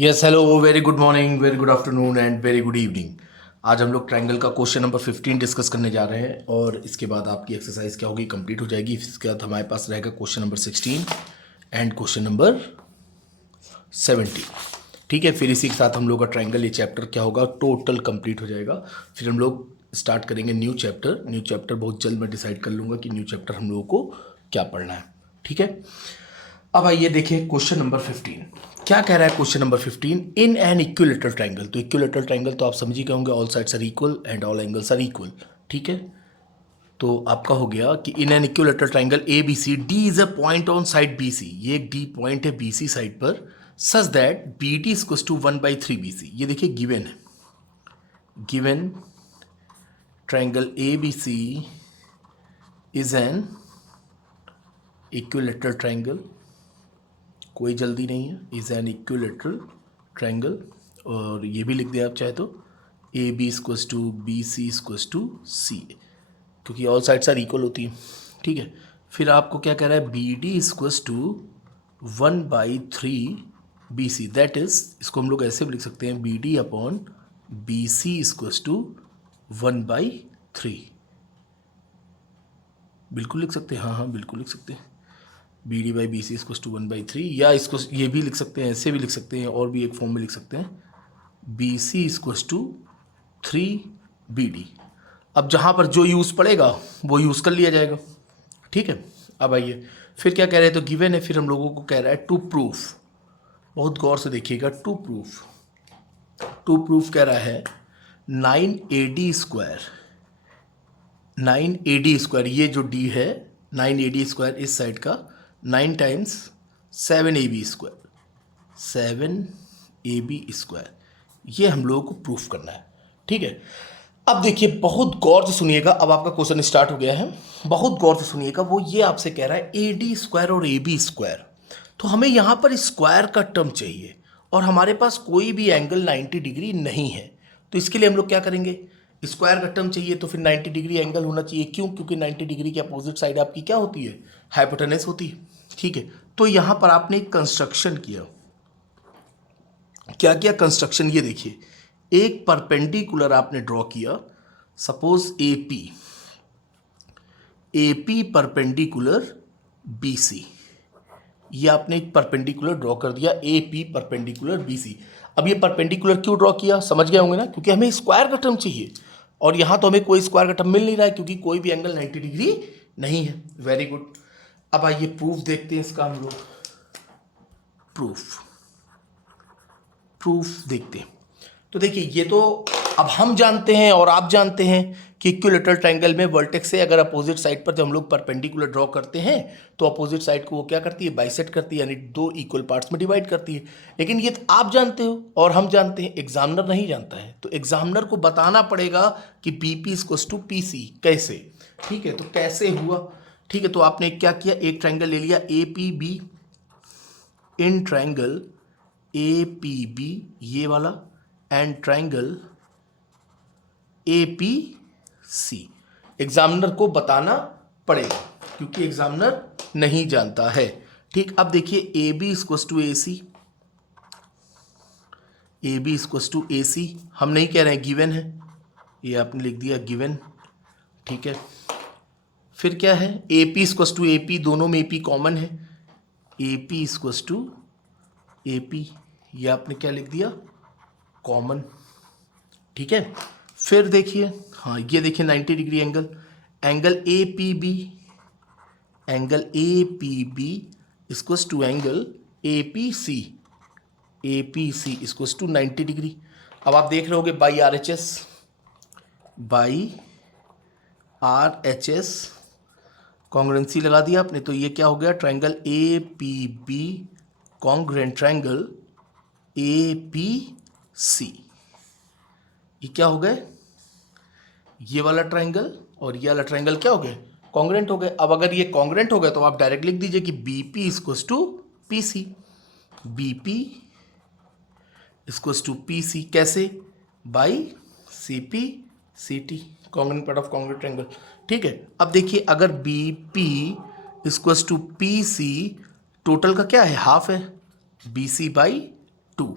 Yes hello, very good morning, very good afternoon and very good evening. आज हम लोग triangle का question number 15 discuss करने जा रहे हैं और इसके बाद आपकी एक्सरसाइज क्या होगी, कंप्लीट हो जाएगी। इसके बाद हमारे पास रहेगा question number 16 and question number 17। ठीक है, फिर इसी के साथ हम लोग का ट्रायंगल ये चैप्टर क्या होगा, टोटल कंप्लीट हो जाएगा। फिर हम लोग स्टार्ट करेंगे न्यू चैप्टर। न्यू चैप्टर बहुत जल्द मैं डिसाइड कर लूँगा कि न्यू चैप्टर हम लोगों को क्या पढ़ना है। ठीक है, अब आइए देखिए क्वेश्चन नंबर 15 क्या कह रहा है। Question number 15, in an equilateral triangle. तो इक्विलेटरल ट्रायंगल तो आप समझ ही गए होंगे, all sides are equal and all angles are equal. ठीक है, तो आपका हो गया कि in an equilateral triangle A B C, D is a point on side B C. ये एक डी पॉइंट है बी सी साइड पर, such that B D is to 1/3 B C. ये देखिए गिवन है, given triangle A B C is an equilateral triangle, कोई जल्दी नहीं है, इज एन इक्विलेटरल ट्रायंगल। और ये भी लिख दिया आप चाहे तो, A B equals to B C equals to C, क्योंकि ऑल साइड्स आर इक्वल होती है। ठीक है, फिर आपको क्या कह रहा है, B D equals to 1/3 B C. That is, इसको हम लोग ऐसे भी लिख सकते हैं, B D upon B C equals to 1/3। बिल्कुल लिख सकते हैं, हाँ हाँ बिल्कुल लिख सकते हैं, B D by B C equals to 1/3। या इसको ये भी लिख सकते हैं, ऐसे भी लिख सकते हैं, और भी एक फॉर्म में लिख सकते हैं, B C equals to 3BD। अब जहाँ पर जो यूज़ पड़ेगा वो यूज़ कर लिया जाएगा। ठीक है, अब आइए फिर क्या कह रहे हैं, तो गिवन है, फिर हम लोगों को कह रहा है टू प्रूफ। बहुत गौर से देखिएगा, टू प्रूफ, टू प्रूफ कह रहा है 9AD², 9AD², ये जो D है 9AD² इस साइड का, 9 टाइम्स 7AB², 7AB², ये हम लोगों को प्रूफ करना है। ठीक है, अब देखिए बहुत गौर से सुनिएगा, अब आपका क्वेश्चन स्टार्ट हो गया है, बहुत गौर से सुनिएगा। वो ये आपसे कह रहा है AD² और AB², तो हमें यहाँ पर स्क्वायर का टर्म चाहिए और हमारे पास कोई भी एंगल 90 डिग्री नहीं है। तो इसके लिए हम लोग क्या करेंगे, स्क्वायर का टर्म चाहिए तो फिर 90 डिग्री एंगल होना चाहिए। क्यों? क्योंकि 90 डिग्री के अपोजिट साइड आपकी क्या होती है, हाइपोटेनस होती है। ठीक है, तो यहाँ पर आपने एक कंस्ट्रक्शन किया। क्या किया कंस्ट्रक्शन, ये देखिए, एक परपेंडिकुलर आपने ड्रॉ किया, suppose AP, AP perpendicular BC। ये आपने एक परपेंडिकुलर ड्रॉ कर दिया, AP परपेंडिकुलर BC। अब ये परपेंडिकुलर क्यों ड्रॉ किया, समझ गए होंगे ना, क्योंकि हमें स्क्वायर का टर्म चाहिए और यहाँ तो हमें कोई स्क्वायर का टर्म मिल नहीं रहा है क्योंकि कोई भी एंगल 90 डिग्री नहीं है। वेरी गुड, अब आइए प्रूफ देखते हैं इसका हम लोग, प्रूफ, प्रूफ देखते हैं। तो देखिए ये तो अब हम जानते हैं और आप जानते हैं कि इक्विलेटरल ट्रायंगल में वर्टेक्स से अगर अपोजिट साइड पर जब हम लोग परपेंडिकुलर ड्रॉ करते हैं तो अपोजिट साइड को वो क्या करती है, बाइसेक्ट करती है, यानी दो इक्वल पार्ट्स में डिवाइड करती है। लेकिन ये तो आप जानते हो और हम जानते हैं, एग्जामिनर नहीं जानता है, तो एग्जामिनर को बताना पड़ेगा कि BP इक्वल्स टू PC कैसे। ठीक है, तो कैसे हुआ, ठीक है, तो आपने क्या किया, एक ट्रायंगल ले लिया APB, इन ट्रायंगल APB ये वाला, एंड ट्रायंगल APC। एग्जामिनर को बताना पड़ेगा क्योंकि एग्जामिनर नहीं जानता है। ठीक, अब देखिए AB equals to AC, AB equals to AC, हम नहीं कह रहे हैं, गिवन है, ये आपने लिख दिया गिवन। ठीक है, फिर क्या है, AP इक्वल्स टू AP, दोनों में AP कॉमन है, AP इक्वल्स टू AP, ये आपने क्या लिख दिया, कॉमन। ठीक है, फिर देखिए, हाँ ये देखिए 90 degree angle, angle APB, angle APB equals to angle APC, APC equals to 90 degree. अब आप देख रहे होगे by RHS, by RHS congruency लगा दिया आपने, तो ये क्या हो गया, triangle APB congruent triangle APC। ये क्या हो गए, ये वाला ट्रायंगल और ये वाला ट्रायंगल क्या हो गए, कॉन्ग्रुएंट हो गए। अब अगर ये कॉन्ग्रुएंट हो गए तो आप डायरेक्ट लिख दीजिए कि BP equals to PC, BP equals to PC, कैसे, by CP CT, congruent part of congruent triangle. ठीक है, अब देखिए अगर BP equals to PC, total का क्या है, हाफ है, BC/2।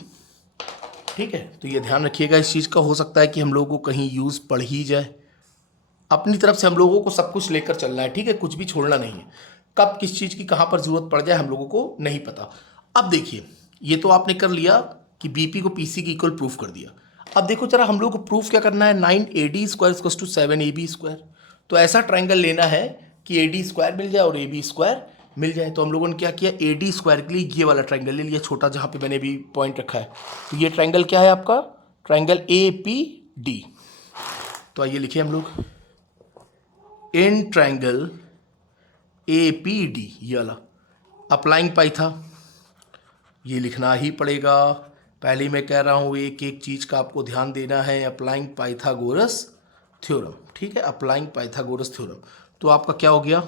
ठीक है, तो ये ध्यान रखिएगा इस चीज़ का। हो सकता है कि हम लोगों को कहीं यूज़ पड़ ही जाए, अपनी तरफ से हम लोगों को सब कुछ लेकर चलना है, ठीक है, कुछ भी छोड़ना नहीं है। कब किस चीज़ की कहाँ पर ज़रूरत पड़ जाए हम लोगों को नहीं पता। अब देखिए, ये तो आपने कर लिया कि बीपी को पीसी की इक्वल प्रूफ कर दिया। अब देखो जरा, हम लोग को प्रूफ क्या करना है, 9AD square equals to 7AB square. तो ऐसा ट्राइंगल लेना है कि AD स्क्वायर मिल जाए और AB स्क्वायर मिल जाए। तो हम लोगों ने क्या किया, AD स्क्वायर के लिए ये वाला ट्राइंगल ले लिया, छोटा जहाँ पे मैंने भी पॉइंट रखा है। तो ये ट्राइंगल क्या है आपका, ट्राइंगल APD। तो आइए लिखिए हम लोग, इन ट्राइंगल APD ये वाला अप्लाइंग पाइथा, ये लिखना ही पड़ेगा। पहले ही मैं कह रहा हूँ एक एक चीज़ का आपको ध्यान देना है। अप्लाइंग पाइथागोरस थ्योरम, ठीक है, अप्लाइंग पाइथागोरस थ्योरम। तो आपका क्या हो गया,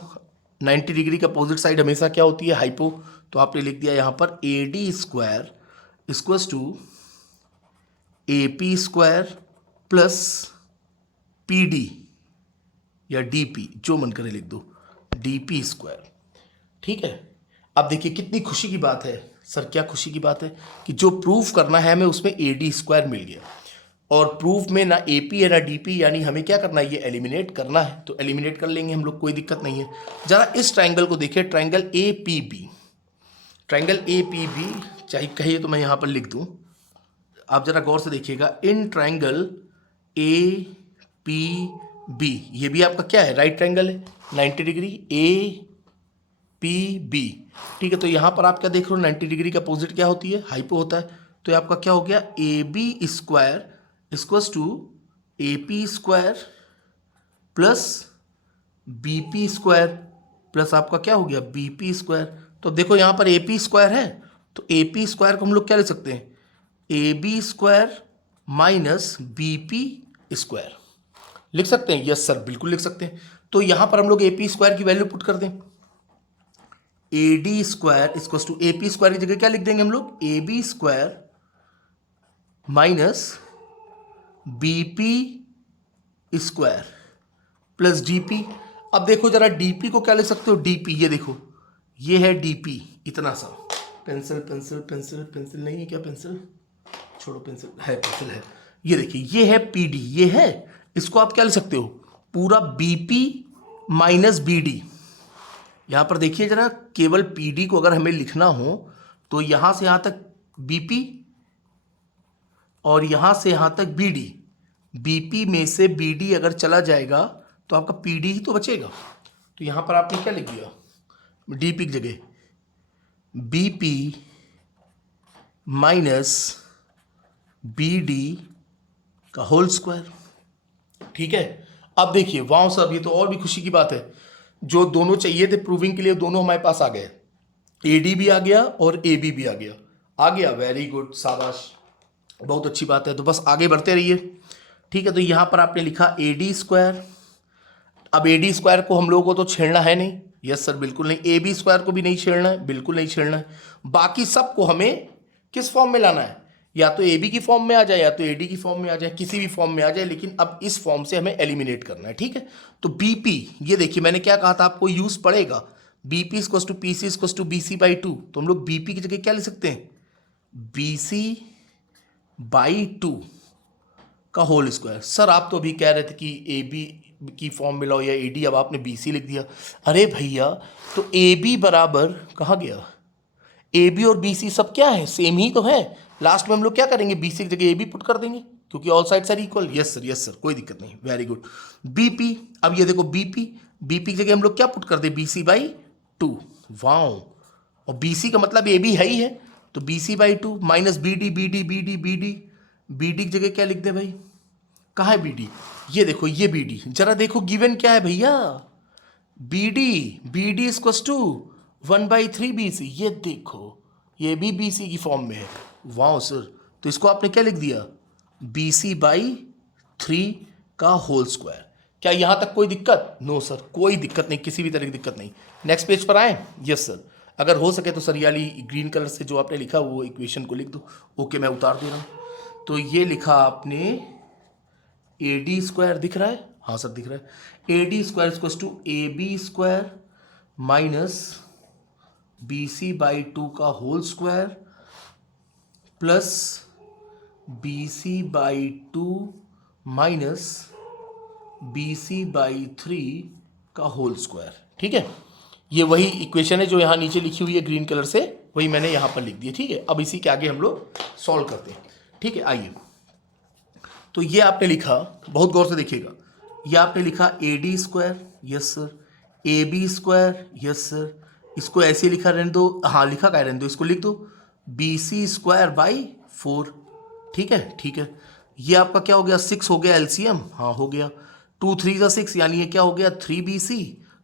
90 डिग्री का अपोजिट साइड हमेशा क्या होती है, हाइपो। तो आपने लिख दिया यहाँ पर AD square equals to AP square plus PD या DP, जो मन करे लिख दो, DP स्क्वायर। ठीक है, अब देखिए कितनी खुशी की बात है सर, क्या खुशी की बात है कि जो प्रूफ करना है हमें उसमें AD स्क्वायर मिल गया, और प्रूफ में ना AP है ना DP, यानी हमें क्या करना है, ये एलिमिनेट करना है। तो एलिमिनेट कर लेंगे हम लोग, कोई दिक्कत नहीं है। जरा इस ट्राइंगल को देखिए, ट्राइंगल APB, ट्राइंगल APB चाहे कहिए तो मैं यहाँ पर लिख दूँ, आप जरा गौर से देखिएगा, इन ट्राइंगल APB, ये भी आपका क्या है, राइट ट्राइंगल है, 90 डिग्री APB। ठीक है, तो यहाँ पर आप क्या देख रहे हो, 90 डिग्री का अपोजिट क्या होती है, हाइपो होता है। तो ये आपका क्या हो गया, AB square equals to AP square plus BP square plus आपका क्या हो गया, BP स्क्वायर। तो देखो यहाँ पर AP स्क्वायर है, तो AP स्क्वायर को हम लोग क्या लिख सकते हैं, AB square minus BP square लिख सकते हैं। यस सर, बिल्कुल लिख सकते हैं। तो यहाँ पर हम लोग AP स्क्वायर की वैल्यू पुट कर दें, AD square equals to AP square की जगह क्या लिख देंगे हम लोग, AB square minus BP square plus DP। अब देखो जरा DP को क्या लिख सकते हो, DP, ये देखो, ये है DP, इतना सा। पेंसिल पेंसिल पेंसिल पेंसिल नहीं है क्या, पेंसिल छोड़ो, पेंसिल है, पेंसिल है। ये देखिए, ये है PD, ये है, इसको आप क्या लिख सकते हो, पूरा BP माइनस BD। यहाँ पर देखिए जरा, केवल PD को अगर हमें लिखना हो तो यहाँ से यहाँ तक BP और यहाँ से यहाँ तक BD, BP में से BD अगर चला जाएगा तो आपका PD ही तो बचेगा। तो यहाँ पर आपने क्या लिख दिया, DP की जगह BP माइनस BD का होल स्क्वायर। ठीक है, अब देखिए वाह साहब, ये तो और भी खुशी की बात है, जो दोनों चाहिए थे प्रूविंग के लिए दोनों हमारे पास आ गए, AD भी आ गया और AB भी आ गया। वेरी गुड, शाबाश, बहुत अच्छी बात है। तो बस आगे बढ़ते रहिए। ठीक है, तो यहाँ पर आपने लिखा AD स्क्वायर। अब AD स्क्वायर को हम लोगों को तो छेड़ना है नहीं, यस सर बिल्कुल नहीं। AB स्क्वायर को भी नहीं छेड़ना है, बिल्कुल नहीं छेड़ना है। बाकी सबको हमें किस फॉर्म में लाना है, या तो AB की फॉर्म में आ जाए या तो AD की फॉर्म में आ जाए, किसी भी फॉर्म में आ जाए, लेकिन अब इस फॉर्म से हमें एलिमिनेट करना है। ठीक है, तो BP, ये देखिए मैंने क्या कहा था आपको, यूज पड़ेगा, BP equals to PC equals to BC by 2। तो हम लोग BP की जगह क्या लिख सकते हैं, BC बाई 2 का होल स्क्वायर। सर आप तो अभी कह रहे थे कि AB की फॉर्म में लाओ या AD, अब आपने BC लिख दिया। अरे भैया, तो AB बराबर कहाँ गया, AB और BC सब क्या है, सेम ही तो है। लास्ट में हम लोग क्या करेंगे, BC की जगह AB पुट कर देंगे, क्योंकि all sides are equal. Yes sir, कोई दिक्कत नहीं, वेरी गुड। BP, अब ये देखो BP की जगह हम लोग क्या पुट कर दे, BC बाई 2। वाओ, और BC का मतलब AB है ही है, तो BC बाई 2 माइनस BD की जगह क्या लिख दे भाई, कहाँ है BD, ये देखो, ये BD, जरा देखो गिवन क्या है भैया, BD इक्वल्स टू 1/3 BC। ये देखो, ये भी BC की फॉर्म में है। वाह सर, तो इसको आपने क्या लिख दिया, BC बाई 3 का होल स्क्वायर। क्या यहाँ तक कोई दिक्कत, नो सर, कोई दिक्कत नहीं, किसी भी तरह की दिक्कत नहीं। नेक्स्ट पेज पर आए, यस सर, अगर हो सके तो सर ये वाली ग्रीन कलर से जो आपने लिखा वो इक्वेशन को लिख दो। ओके, मैं उतार दे रहा हूँ। तो ये लिखा आपने AD स्क्वायर, दिख रहा है, हाँ सर दिख रहा है, AD square equals to AB square minus BC by 2 का whole square plus BC by 2 minus BC by 3 का होल स्क्वायर। ठीक है, ये वही इक्वेशन है जो यहाँ नीचे लिखी हुई है ग्रीन कलर से, वही मैंने यहाँ पर लिख दी है। ठीक है, अब इसी के आगे हम लोग सॉल्व करते हैं। ठीक है, आइए। तो ये आपने लिखा, बहुत गौर से देखिएगा, ये आपने लिखा AD square, yes sir, AB square, yes sir, इसको ऐसे लिखा रहने दो, हाँ लिखा क्या रहने दो, इसको लिख दो BC स्क्वायर बाई 4। ठीक है, ठीक है, ये आपका क्या हो गया, 6 हो गया LCM, हाँ हो गया, 2 3 जा 6 यानी ये क्या हो गया 3BC,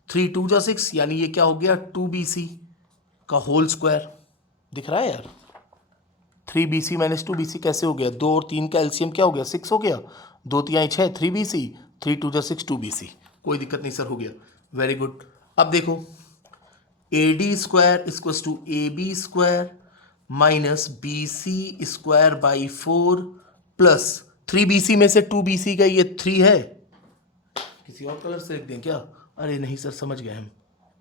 3 2 जा 6 यानी ये क्या हो गया 2BC का होल स्क्वायर। दिख रहा है यार, 3BC माइनस 2BC कैसे हो गया, 2 और 3 का एलसीएम क्या हो गया 6 हो गया, 2 3 6 3BC, 3 2 जा 6 2BC। कोई दिक्कत नहीं सर, हो गया, वेरी गुड। अब देखो AD square equal to AB square minus BC square by 4 plus 3BC में से 2BC का ये 3 है, किसी और कलर से लिख दें क्या, अरे नहीं सर समझ गए हम,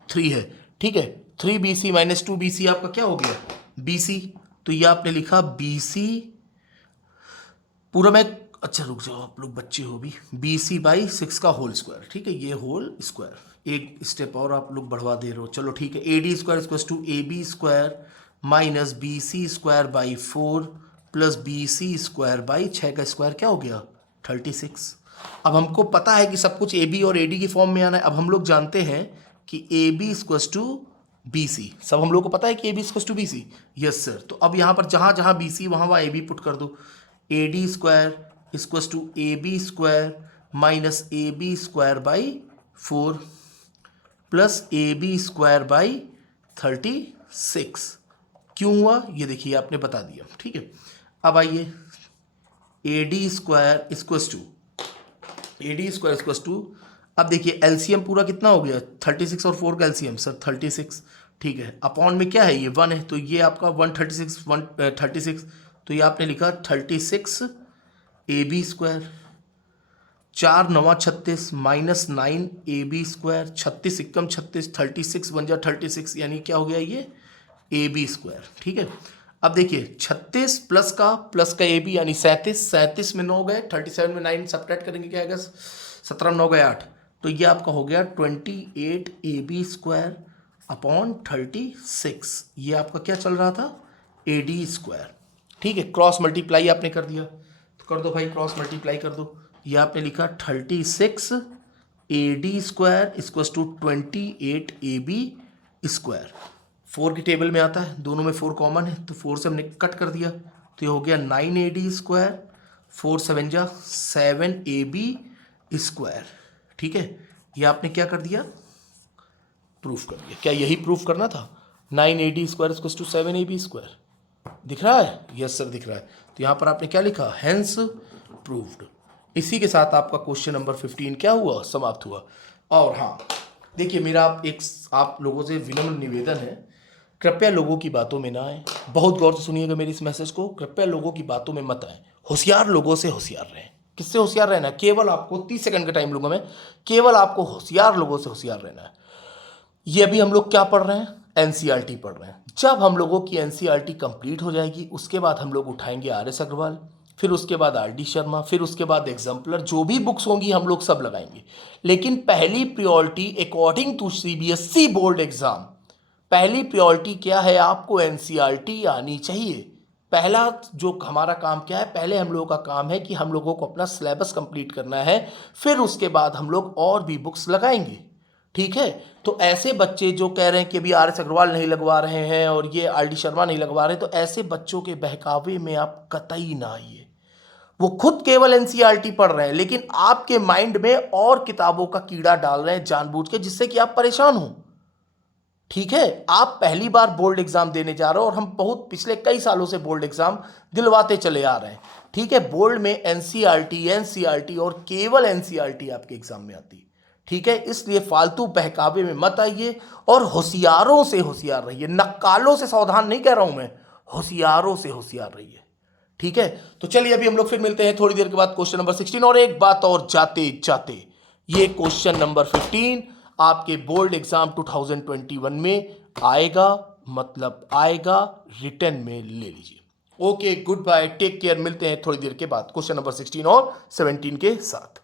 3 है। ठीक है, 3BC माइनस 2BC आपका क्या हो गया BC, तो ये आपने लिखा BC पूरा, मैं अच्छा रुक जाओ आप लोग बच्चे हो भी, BC बाई 6 का होल स्क्वायर। ठीक है, ये होल स्क्वायर, एक स्टेप और आप लोग बढ़वा दे रहे हो, चलो ठीक है। AD square equal to AB square minus BC square by 4 plus BC square by 6 का स्क्वायर क्या हो गया 36। अब हमको पता है कि सब कुछ AB और AD की फॉर्म में आना है। अब हम लोग जानते हैं कि AB इक्वल टू BC, सब हम लोग को पता है कि AB equal to BC, yes sir. तो अब यहाँ पर जहाँ जहाँ BC वहाँ वहाँ AB पुट कर दो, AD square equal to AB square minus AB square by 4 plus AB square by 36। क्यों हुआ ये देखिए आपने बता दिया। ठीक है, अब आइए AD स्क्वायर इक्वल टू अब देखिए एलसीएम पूरा कितना हो गया 36 और 4 का एलसीएम सर 36। ठीक है, अपॉन में क्या है ये 1 है, तो ये आपका 136 तो ये आपने लिखा 36 AB square, 4 9 36 minus 9 AB square, 36 एकम 36, 36 बन जा 36 यानी क्या हो गया ये AB स्क्वायर। ठीक है, अब देखिए 36 प्लस का AB यानी 37 में 9 गए, 37 में 9 सब्ट्रैक्ट करेंगे क्या आएगा 17 9 गए 8, तो ये आपका हो गया 28 AB स्क्वायर अपॉन 36। ये आपका क्या चल रहा था AD स्क्वायर। ठीक है, क्रॉस मल्टीप्लाई आपने कर दिया, तो कर दो भाई क्रॉस मल्टीप्लाई कर दो, ये आपने लिखा 36 AD square equal to 28 AB square. 4 की टेबल में आता है, दोनों में 4 कॉमन है, तो 4 से हमने कट कर दिया, तो ये हो गया 9 AD स्क्वायर, 4 7 जा 7 AB स्क्वायर। ठीक है, ये आपने क्या कर दिया प्रूफ कर दिया। क्या यही प्रूफ करना था 9 AD square equal to 7 AB square, दिख रहा है, यस सर दिख रहा है। तो यहाँ पर आपने क्या लिखा हेंस प्रूव्ड। इसी के साथ आपका क्वेश्चन नंबर 15 क्या हुआ समाप्त हुआ। और हाँ देखिए, मेरा आप लोगों से विनम्र निवेदन है, कृपया लोगों की बातों में ना आए, बहुत गौर से सुनिएगा मेरी इस मैसेज को, कृपया लोगों की बातों में मत आए, होशियार लोगों से होशियार रहें। किससे होशियार रहना है, केवल आपको 30 सेकंड का टाइम लूंगा मैं, केवल आपको होशियार लोगों से होशियार रहना है। ये अभी हम लोग क्या पढ़ रहे हैं NCERT पढ़ रहे हैं, जब हम लोगों की NCERT कंप्लीट हो जाएगी उसके बाद हम लोग उठाएंगे RS अग्रवाल, फिर उसके बाद RD शर्मा, फिर उसके बाद एग्जाम्पलर, जो भी बुक्स होंगी हम लोग सब लगाएंगे। लेकिन पहली priority according to CBSE board exam, पहली प्रायोरिटी क्या है, आपको NCERT आनी चाहिए। पहला जो हमारा काम क्या है, पहले हम लोगों का काम है कि हम लोगों को अपना सिलेबस कंप्लीट करना है, फिर उसके बाद हम लोग और भी बुक्स लगाएंगे। ठीक है, तो ऐसे बच्चे जो कह रहे हैं कि अभी RS अग्रवाल नहीं लगवा रहे हैं और ये RD शर्मा नहीं लगवा रहे, तो ऐसे बच्चों के बहकावे में आप कतई ना आइए। वो खुद केवल NCERT पढ़ रहे हैं, लेकिन आपके माइंड में और किताबों का कीड़ा डाल रहे हैं जानबूझ के, जिससे कि आप परेशान हो। ठीक है, आप पहली बार बोर्ड एग्जाम देने जा रहे हो और हम बहुत पिछले कई सालों से बोर्ड एग्जाम दिलवाते चले आ रहे हैं। ठीक है, बोर्ड में NCERT और केवल NCERT आपके एग्जाम में आती है। ठीक है, इसलिए फालतू बहकावे में मत आइए और होशियारों से होशियार रहिए, नक्कालों से सावधान नहीं कह रहा हूं मैं, होशियारों से होशियार रहिए। ठीक है, तो चलिए अभी हम लोग फिर मिलते हैं थोड़ी देर के बाद क्वेश्चन नंबर 16। और एक बात और जाते जाते, ये क्वेश्चन नंबर 15 आपके बोर्ड एग्जाम 2021 में आएगा, मतलब आएगा, रिटर्न में ले लीजिए। Okay, good bye, take care, मिलते हैं थोड़ी देर के बाद क्वेश्चन नंबर 16 और 17 के साथ।